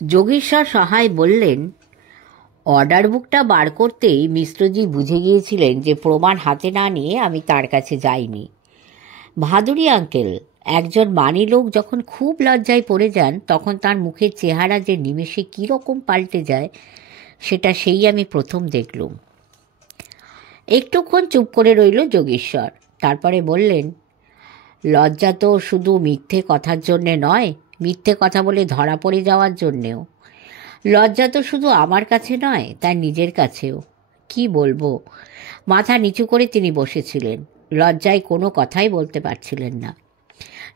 যোগেশ্বর সহায় বললেন, অর্ডার বুকটা বার করতেই মিশ্রজি বুঝে গিয়েছিলেন যে প্রমাণ হাতে না নিয়ে আমি তার কাছে যাইনি। ভাদুরী আঙ্কেল, একজন মানি লোক যখন খুব লজ্জায় পড়ে যান তখন তার মুখের চেহারা যে নিমেষে কীরকম পাল্টে যায় সেটা সেই আমি প্রথম দেখলুম। একটুক্ষণ চুপ করে রইল যোগেশ্বর, তারপরে বললেন, লজ্জা তো শুধু মিথ্যে কথার জন্যে নয়, মিথ্যে কথা বলে ধরা পড়ে যাওয়ার জন্যেও। লজ্জা তো শুধু আমার কাছে নয়, তার নিজের কাছেও। কি বলবো, মাথা নিচু করে তিনি বসেছিলেন, লজ্জায় কোনো কথাই বলতে পারছিলেন না।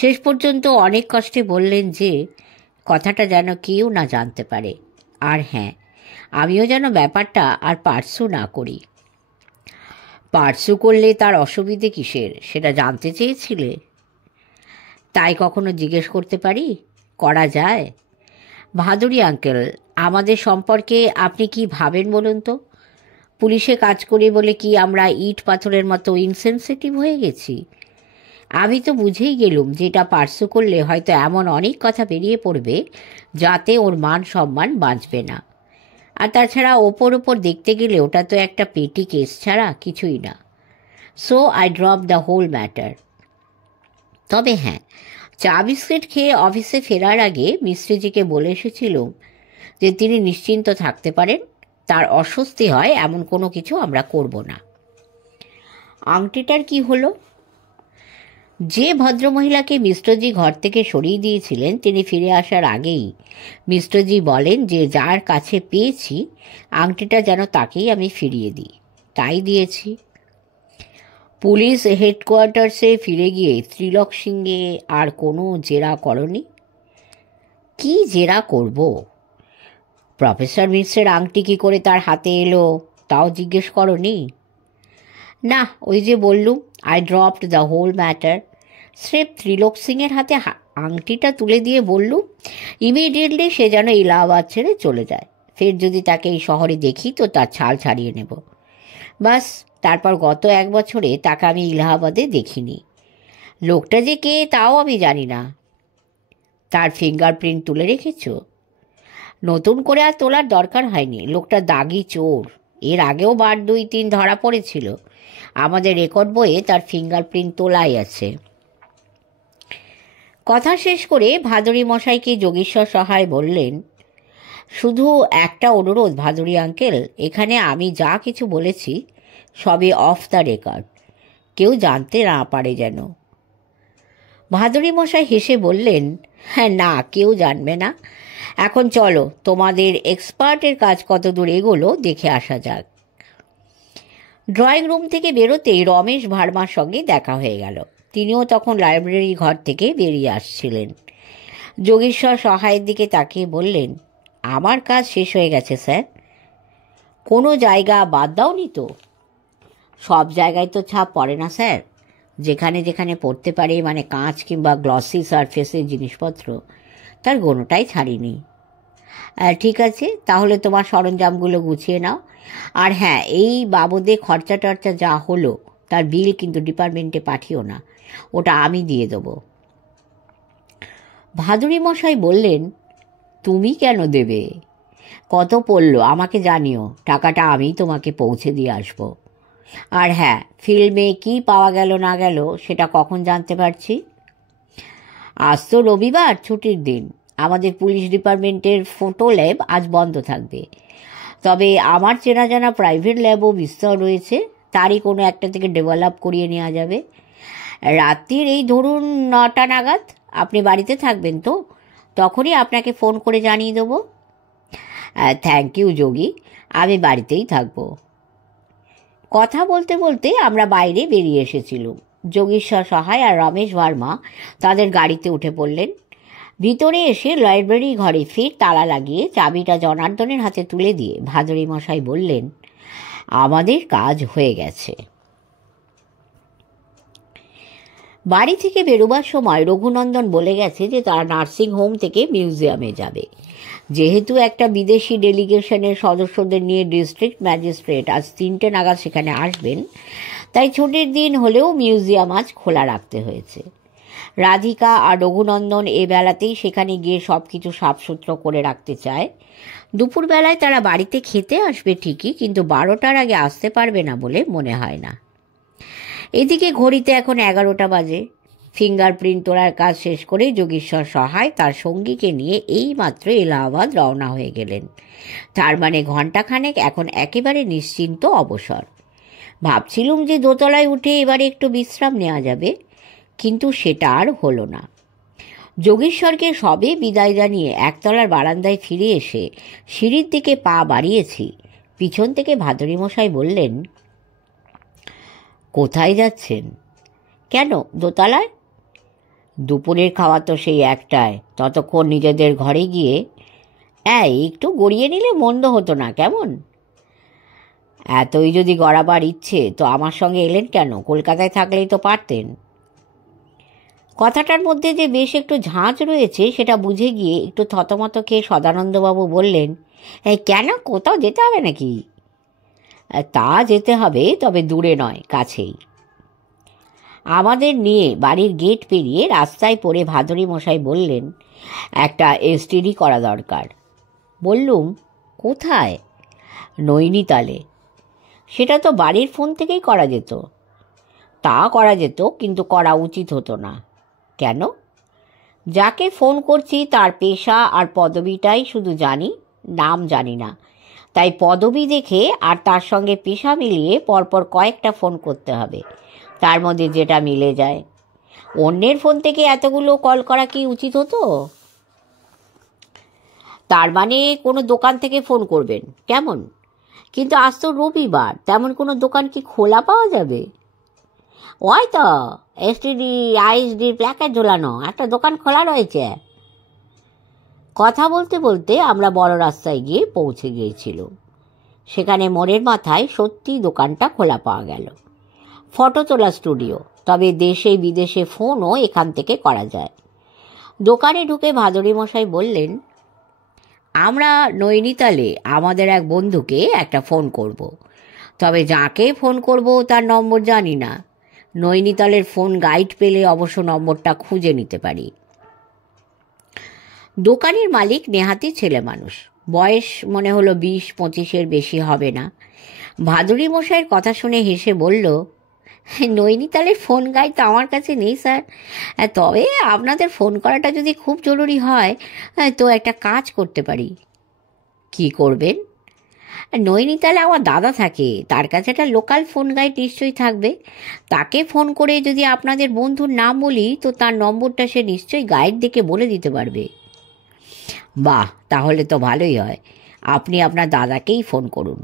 শেষ পর্যন্ত অনেক কষ্টে বললেন যে কথাটা যেন কেউ না জানতে পারে, আর হ্যাঁ, আমিও যেন ব্যাপারটা আর পার্সু না করি। পার্সু করলে তার অসুবিধে কিসের, সেটা জানতে চেয়েছিলে? তাই কখনো জিজ্ঞেস করতে পারি? করা যায়? ভাদুরী আঙ্কেল, আমাদের সম্পর্কে আপনি কি ভাবেন বলুন তো? পুলিশে কাজ করি বলে কি আমরা ইট পাথরের মতো ইনসেনসিটিভ হয়ে গেছি? আমি তো বুঝেই গেলুম যে এটা পার্সু করলে হয়তো এমন অনেক কথা বেরিয়ে পড়বে যাতে ওর মান সম্মান বাঁচবে না। আর তাছাড়া ওপর দেখতে গেলে ওটা তো একটা পেটি কেস ছাড়া কিছুই না। So I drop the whole matter. তবে হ্যাঁ, চা বিস্কিট খেয়ে অফিসে ফেরার আগে মিস্ত্রিজিকে বলে এসেছিলুম যে তিনি নিশ্চিন্ত থাকতে পারেন, তার অস্বস্তি হয় এমন কোনো কিছু আমরা করব না। আংটিটার কি হলো? যে ভদ্রমহিলাকে মিস্টজি ঘর থেকে সরিয়ে দিয়েছিলেন তিনি ফিরে আসার আগেই মিস্টজি বলেন যে যার কাছে পেয়েছি আংটিটা যেন তাকেই আমি ফিরিয়ে দিই। তাই দিয়েছি। পুলিশ হেডকোয়ার্টার্সে ফিরে গিয়ে ত্রিলোক সিংহে আর কোনো জেরা করনি? কি জেরা করব? প্রফেসর মিশ্রের আংটি কী করে তার হাতে এলো তাও জিজ্ঞেস করনি? না, ওই যে বললুম, I dropped the whole matter. স্রেফ ত্রিলোক সিংয়ের হাতে আংটিটা তুলে দিয়ে বললুম ইমিডিয়েটলি সে যেন এলাহাবাদ ছেড়ে চলে যায়। ফের যদি তাকে এই শহরে দেখি তো তার ছাল ছাড়িয়ে নেব। বাস, তারপর গত 1 বছরে তাকে আমি এলাহাবাদে দেখিনি। লোকটা যে কে তাও আমি জানি না। তার ফিঙ্গারপ্রিন্ট তুলে রেখেছ? নতুন করে আর তোলার দরকার হয়নি। লোকটা দাগি চোর, এর আগেও বার 2-3 ধরা পড়েছিল। আমাদের রেকর্ড বইয়ে তার ফিঙ্গারপ্রিন্ট তোলাই আছে। কথা শেষ করে ভাদুরী মশাইকে যোগেশ্বর সহায় বললেন, শুধু একটা অনুরোধ ভাদুরী আঙ্কেল, এখানে আমি যা কিছু বলেছি সবই অফ দ্য রেকর্ড, কেউ জানতে না পারে যেন। ভাদুরী মশাই হেসে বললেন, হ্যাঁ না, কেউ জানবে না। এখন চলো, তোমাদের এক্সপার্টের কাজ কত দূর এগোলো দেখে আসা যাক। ড্রয়িং রুম থেকে বেরোতেই রমেশ ভার্মার সঙ্গে দেখা হয়ে গেল। তিনিও তখন লাইব্রেরি ঘর থেকে বেরিয়ে আসছিলেন। যোগেশ্বর সহায়ের দিকে তাকিয়ে বললেন, আমার কাজ শেষ হয়ে গেছে স্যার। কোনো জায়গা বাদ দাওনি তো? সব জায়গায় তো ছাপ পড়ে না স্যার। যেখানে যেখানে পড়তে পারে, মানে কাঁচ কিংবা গ্লসি সারফেসের জিনিসপত্র, তার কোনোটাই ছাড়িনি। ঠিক আছে, তাহলে তোমার সরঞ্জামগুলো গুছিয়ে নাও। আর হ্যাঁ, এই বাবদে খরচা টরচা যা হলো তার বিল কিন্তু ডিপার্টমেন্টে পাঠিও না, ওটা আমি দিয়ে দেবো। ভাদুরী মশাই বললেন, তুমি কেন দেবে? কত পড়লো আমাকে জানিও, টাকাটা আমি তোমাকে পৌঁছে দিয়ে আসবো। আর হ্যাঁ, ফিল্মে কি পাওয়া গেল না গেল সেটা কখন জানতে পারছি? আজ তো রবিবার, ছুটির দিন। আমাদের পুলিশ ডিপার্টমেন্টের ফটো ল্যাব আজ বন্ধ থাকবে। তবে আমার চেনা জানা প্রাইভেট ল্যাবও বিস্তর রয়েছে, তারই কোনো একটা থেকে ডেভেলপ করিয়ে নেওয়া যাবে। রাত্রির এই ধরুন 9টা নাগাদ আপনি বাড়িতে থাকবেন তো? তখনই আপনাকে ফোন করে জানিয়ে দেবো। থ্যাংক ইউ যোগী, আমি বাড়িতেই থাকব। কথা বলতে বলতে আমরা বাইরে বেরিয়ে এসেছিলাম। যোগেশ্বর সহায় আর রমেশ ভার্মা তাদের গাড়িতে উঠে পড়লেন। ভিতরে এসে লাইব্রেরি ঘরে ফের তালা লাগিয়ে চাবিটা জনার্দনের হাতে তুলে দিয়ে ভাদুরী মশাই বললেন, আমাদের কাজ হয়ে গেছে। বাড়ি থেকে বেরোবার সময় রঘুনন্দন বলে গেছে যে তারা নার্সিং হোম থেকে মিউজিয়ামে যাবে। যেহেতু একটা বিদেশি ডেলিগেশনের সদস্যদের নিয়ে ডিস্ট্রিক্ট ম্যাজিস্ট্রেট আজ 3টে নাগাদ সেখানে আসবেন, তাই ছুটির দিন হলেও মিউজিয়াম আজ খোলা রাখতে হয়েছে। রাধিকা আর রঘুনন্দন এ বেলাতেই সেখানে গিয়ে সব কিছু সাফসুতরো করে রাখতে চায়। দুপুরবেলায় তারা বাড়িতে খেতে আসবে ঠিকই, কিন্তু 12টার আগে আসতে পারবে না বলে মনে হয় না। এদিকে ঘড়িতে এখন 11টা বাজে। ফিঙ্গারপ্রিন্ট তোলার কাজ শেষ করে যোগেশ্বর সহায় তার সঙ্গীকে নিয়ে এইমাত্র এলাহাবাদ রওনা হয়ে গেলেন। তার মানে ঘণ্টাখানেক এখন একেবারে নিশ্চিন্ত অবসর। ভাবছিলুম যে দোতলায় উঠে এবারে একটু বিশ্রাম নেওয়া যাবে, কিন্তু সেটা আর হলো না। যোগেশ্বরকে সবে বিদায় জানিয়ে একতলার বারান্দায় ফিরে এসে সিঁড়ির দিকে পা বাড়িয়েছি, পিছন থেকে ভাদুরীমশাই বললেন, কোথায় যাচ্ছেন? কেন, দোতলায়? দুপুরের খাওয়া তো সেই একটায়, ততক্ষণ নিজেদের ঘরে গিয়ে একটু গড়িয়ে নিলে মন্দ হতো না, কেমন? এতই যদি গড়াবার ইচ্ছে তো আমার সঙ্গে এলেন কেন? কলকাতায় থাকলেই তো পারতেন। কথাটার মধ্যে যে বেশ একটু ঝাঁঝ রয়েছে সেটা বুঝে গিয়ে একটু থতমত খেয়ে সদানন্দবাবু বললেন, কেন, কোথাও যেতে হবে নাকি? তা যেতে হবে, তবে দূরে নয়, কাছেই। আমাদের নিয়ে বাড়ির গেট পেরিয়ে রাস্তায় পড়ে ভাদুরীমশাই বললেন, একটা এসটিডি করা দরকার। বললুম, কোথায়? নৈনিতালে। সেটা তো বাড়ির ফোন থেকেই করা যেত। তা করা যেত, কিন্তু করা উচিত হতো না। কেন? যাকে ফোন করছি তার পেশা আর পদবিটাই শুধু জানি, নাম জানি না। তাই পদবি দেখে আর তার সঙ্গে পেশা মিলিয়ে পরপর কয়েকটা ফোন করতে হবে, তার মধ্যে যেটা মিলে যায়। অন্যের ফোন থেকে এতগুলো কল করা কি উচিত হতো? তার মানে কোনো দোকান থেকে ফোন করবেন, কেমন? কিন্তু আজ তো রবিবার, তেমন কোনো দোকান কি খোলা পাওয়া যাবে? ওই তো এসটিডি আইএসডির প্ল্যাকার্ড ঝোলানো একটা দোকান খোলা রয়েছে। কথা বলতে বলতে আমরা বড় রাস্তায় গিয়ে পৌঁছে গিয়েছিল। সেখানে মোড়ের মাথায় সত্যি দোকানটা খোলা পাওয়া গেল। ফটো তোলা স্টুডিও, তবে দেশে বিদেশে ফোনও এখান থেকে করা যায়। দোকানে ঢুকে ভাদুরীমশাই বললেন, আমরা নৈনিতালে আমাদের এক বন্ধুকে একটা ফোন করব। তবে যাকে ফোন করব তার নম্বর জানি না। নৈনিতালের ফোন গাইড পেলে অবশ্য নম্বরটা খুঁজে নিতে পারি। দোকানের মালিক নেহাতি ছেলে মানুষ, বয়স মনে হলো 20-25-এর বেশি হবে না। ভাদুরীমশাইয়ের কথা শুনে হেসে বলল, নৈনিতালের ফোন গাইড তো আমার কাছে নেই স্যার, তবে আপনাদের ফোন করাটা যদি খুব জরুরি হয় তো একটা কাজ করতে পারি। কি করবেন? নৈনিতালে আমার দাদা থাকে, তার কাছে একটা লোকাল ফোন গাইড নিশ্চয়ই থাকবে। তাকে ফোন করে যদি আপনাদের বন্ধুর নাম বলি তো তার নম্বরটা সে নিশ্চয়ই গাইড দেখে বলে দিতে পারবে। বাহ, তাহলে তো ভালোই হয়। আপনি আপনার দাদাকেই ফোন করুন।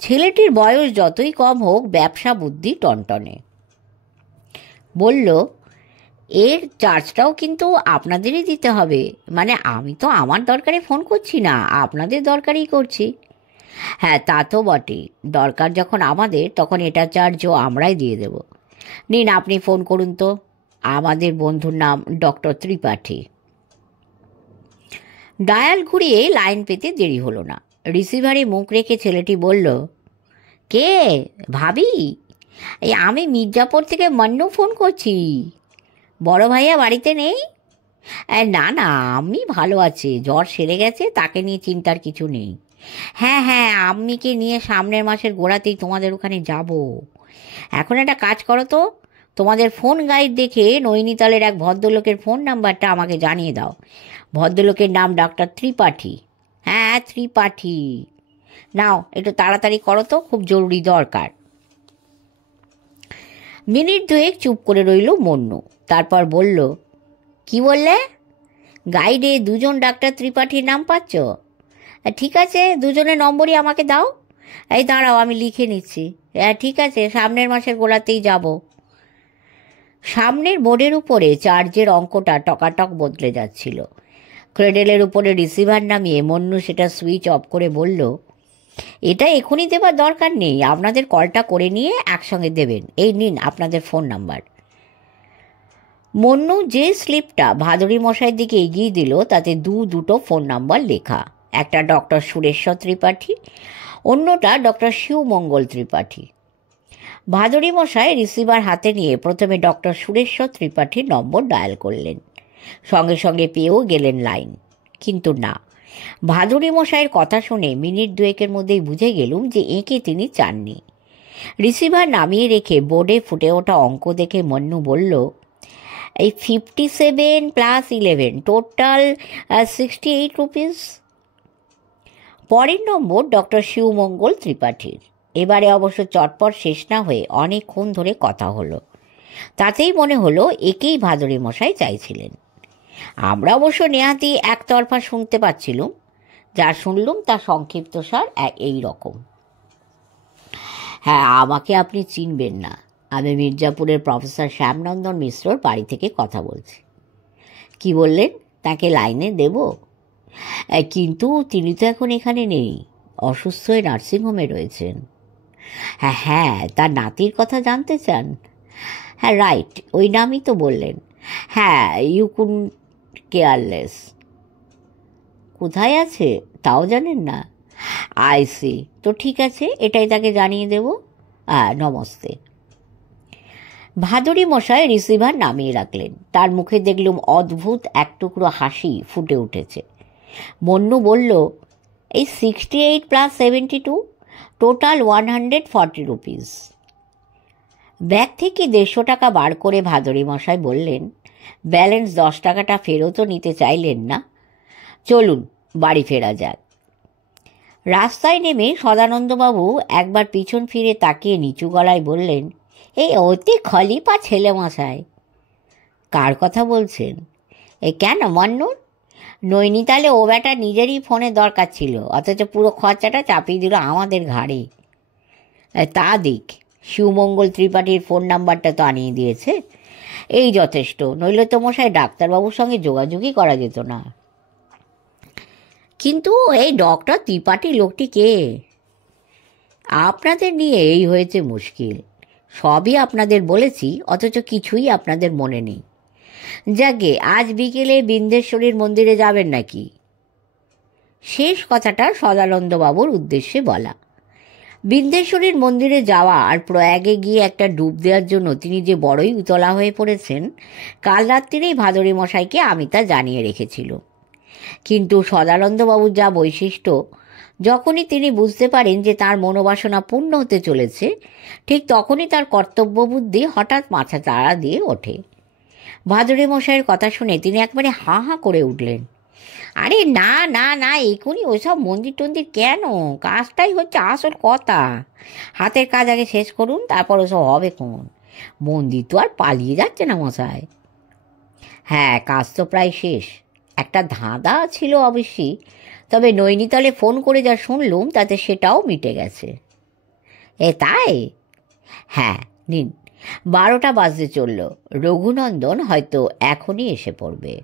ছেলেটির বয়স যতই কম হোক, ব্যবসা বুদ্ধি টনটনে। বলল, এর চার্জটাও কিন্তু আপনাদেরই দিতে হবে। মানে আমি তো আমার দরকারে ফোন করছি না, আপনাদের দরকারই করছি। হ্যাঁ, তা তো বটেই। দরকার যখন আমাদের, তখন এটা চার্জও আমরাই দিয়ে দেব। নিন, আপনি ফোন করুন তো। আমাদের বন্ধুর নাম ডক্টর ত্রিপাঠী। ডায়াল ঘুরিয়ে লাইন পেতে দেরি হলো না। রিসিভারে মুখ রেখে ছেলেটি বলল, কে? ভাবি? আমি মির্জাপুর থেকে মান্নু ফোন করছি। বড় ভাইয়া বাড়িতে নেই? না না, আমি ভালো আছি, জ্বর সেরে গেছে, তাকে নিয়ে চিন্তার কিছু নেই। হ্যাঁ হ্যাঁ, আম্মিকে নিয়ে সামনের মাসের গোড়াতেই তোমাদের ওখানে যাব। এখন একটা কাজ করো তো, তোমাদের ফোন গাইড দেখে নৈনিতালের এক ভদ্রলোকের ফোন নাম্বারটা আমাকে জানিয়ে দাও। ভদ্রলোকের নাম ডাক্তার ত্রিপাঠী। হ্যাঁ, ত্রিপাঠী। নাও, একটু তাড়াতাড়ি করো তো, খুব জরুরি দরকার। মিনিট দুয়েক চুপ করে রইল মন্নু, তারপর বলল, কি বললে? গাইডে দুজন ডাক্তার ত্রিপাঠীর নাম পাচ্ছ? ঠিক আছে, দুজনের নম্বরই আমাকে দাও। দাঁড়াও, আমি লিখে নিচ্ছি। ঠিক আছে, সামনের মাসের গোড়াতেই যাব। সামনের বোর্ডের উপরে চার্জের অঙ্কটা টকাটক বদলে যাচ্ছিল। ক্রেডেলের উপরে রিসিভার নামিয়ে মন্নু সেটা সুইচ অফ করে বলল, এটা এখনই দেবার দরকার নেই, আপনাদের কলটা করে নিয়ে একসঙ্গে দেবেন। এই নিন আপনাদের ফোন নাম্বার। মন্নু যে স্লিপটা ভাদুরীমশাইয়ের দিকে এগিয়ে দিল তাতে দুটো ফোন নাম্বার লেখা। একটা ডক্টর সুরেশ্বর ত্রিপাঠী, অন্যটা ডক্টর শিবমঙ্গল ত্রিপাঠী। ভাদুরী মশাই রিসিভার হাতে নিয়ে প্রথমে ডক্টর সুরেশ্বর ত্রিপাঠীর নম্বর ডায়াল করলেন। সঙ্গে সঙ্গে পেয়েও গেলেন লাইন। কিন্তু না, ভাদুরী মশাইয়ের কথা শুনে মিনিট দুয়েকের মধ্যেই বুঝে গেলুম যে এঁকে তিনি চাননি। রিসিভার নামিয়ে রেখে বোর্ডে ফুটে ওঠা অঙ্ক দেখে মন্নু বলল, এই 57 + 11 টোটাল 68 রুপিস। পরের নম্বর ডক্টর শিবমঙ্গল ত্রিপাঠীর। এবারে অবশ্য চটপট শেষ না হয়ে অনেকক্ষণ ধরে কথা হলো। তাতেই মনে হলো একেই ভাদুরী মশাই চাইছিলেন। আমরা অবশ্য নেহাতি একতরফা শুনতে পাচ্ছিলুম। যা শুনলুম তার সংক্ষিপ্ত সার এই রকম। হ্যাঁ, আমাকে আপনি চিনবেন না। আমি মির্জাপুরের প্রফেসর শ্যামনন্দন মিশ্রর বাড়ি থেকে কথা বলছি। কি বললেন? তাকে লাইনে দেব? কিন্তু তিনি তো এখন এখানে নেই, অসুস্থ হয়ে নার্সিংহোমে রয়েছেন। হ্যাঁ, তার নাতির কথা জানতে চান? হ্যাঁ, রাইট, ওই নামই তো বললেন। হ্যাঁ, ইউ কুড কেয়ারলেস। কোথায় আছে তাও জানেন না? আইসি, তো ঠিক আছে, এটাই তাকে জানিয়ে দেব। নমস্তে। ভাদুরী মশাই রিসিভার নামিয়ে রাখলেন। তার মুখে দেখলুম অদ্ভুত এক টুকরো হাসি ফুটে উঠেছে। মন্নু বলল, এই 68 + 72 টোটাল 140 রুপিস। ব্যাগ থেকে 150 টাকা বার করে ভাদুরী মশাই বললেন, ব্যালেন্স 10 টাকাটা ফেরতও নিতে চাইলেন না। চলুন বাড়ি ফেরা যাক। রাস্তায় নেমে সদানন্দবাবু একবার পিছন ফিরে তাকিয়ে নিচু গলায় বললেন, এই অতি খলিপা ছেলে মশাই। কার কথা বলছেন? কেন মন্নুর? নৈনিতালে ও বেটা নিজেরই ফোনে দরকার ছিল, অথচ পুরো খরচাটা চাপিয়ে দিল আমাদের ঘাড়ে। তা দিক, শিবমঙ্গল ত্রিপাঠীর ফোন নাম্বারটা তো আনিয়ে দিয়েছে, এই যথেষ্ট। নইলে তো মশাই ডাক্তারবাবুর সঙ্গে যোগাযোগই করা যেত না। কিন্তু এই ডক্টর ত্রিপাঠী লোকটি কে? আপনাদের নিয়ে এই হয়েছে মুশকিল। সবই আপনাদের বলেছি, অথচ কিছুই আপনাদের মনে নেই। যাকে আজ বিকেলে বিন্দেশ্বরীর মন্দিরে যাবেন নাকি? শেষ কথাটা সদানন্দবাবুর উদ্দেশ্যে বলা। বিন্দেশ্বরীর মন্দিরে যাওয়া আর প্রয়াগে গিয়ে একটা ডুব দেওয়ার জন্য তিনি যে বড়ই উতলা হয়ে পড়েছেন, কাল রাত্রিরেই ভাদুরী মশাইকে আমি তা জানিয়ে রেখেছিল। কিন্তু সদানন্দবাবুর যা বৈশিষ্ট্য, যখনই তিনি বুঝতে পারেন যে তার মনোবাসনা পূর্ণ হতে চলেছে, ঠিক তখনই তার কর্তব্যবুদ্ধি হঠাৎ মাথা তাড়া দিয়ে ওঠে। ভাদুরী মশাইয়ের কথা শুনে তিনি একবারে হাঁ হাঁ করে উঠলেন। আরে না না না, এখনই ওইসব মন্দির টন্দির কেন? কাজটাই হচ্ছে আসল কথা। হাতের কাজ আগে শেষ করুন, তারপর ওসব হবে কোন। মন্দির তো আর পালিয়ে যাচ্ছে না মশাই। হ্যাঁ, কাজ তো প্রায় শেষ। একটা ধাঁধা ছিল অবশ্যই, তবে নৈনিতালে ফোন করে যা শুনলুম তাতে সেটাও মিটে গেছে। তাই? হ্যাঁ, নিন। 12টা বাজতে চলল। রঘুনন্দন হয়তো এখনই এসে পড়বে।